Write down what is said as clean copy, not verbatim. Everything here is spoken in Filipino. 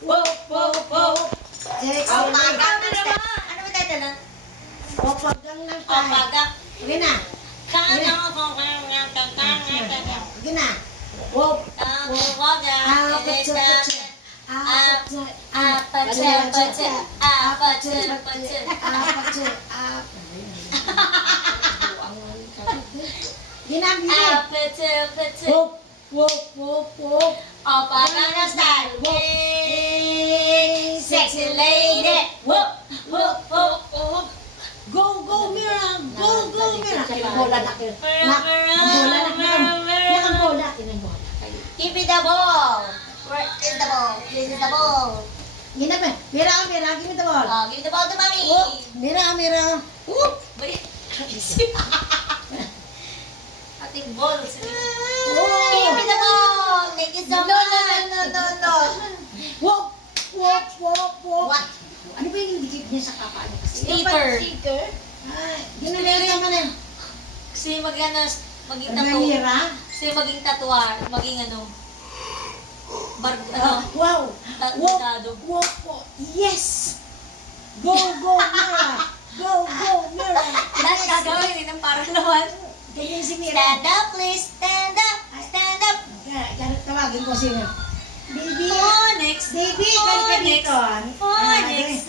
Wop, wop, wop. Excellent. Opagak ng style. Ano ba tayo na? Opagang ng tayo. Opagak. Okay na. Kano ko nga Okay na. Wop. Wop, wop, wop, wop. Opagak ng style. Sexy lady. Whoop, whoop, whoop, whoop. Go, go, Mira! Go, go, Mira! Bola na kayo. Bola na. Nakabola. Tinagbola. Give me the ball. Where is the ball? This is the ball. Gina ba? Mira, Mira. Give me the ball. Oh, give the ball to mommy. Whoop. Mira, Mira. Whoop. Ating ball. Give Whoop. me the ball. Thank you so much. No. Whoop. Whoop, whoop, whoop. What? Ano ba yung dikit niya sa kapa niya? Sticker. Ay, ginagawa naman eh. Kasi maging Ano tattoo. Mira? Kasi maging tatuar. Maging ano. Wow. Whoop. Tatuado. Whoop, whoop. Yes. Go, go, Mira. Go, go, Mira. Lahat gagawin din ng para naman. Ganyan si Mira. Stand up, please. Stand up. Stand up. Kaya tawagin ko sino. Baby. Phonics. Baby, kali ka dito. Phonics.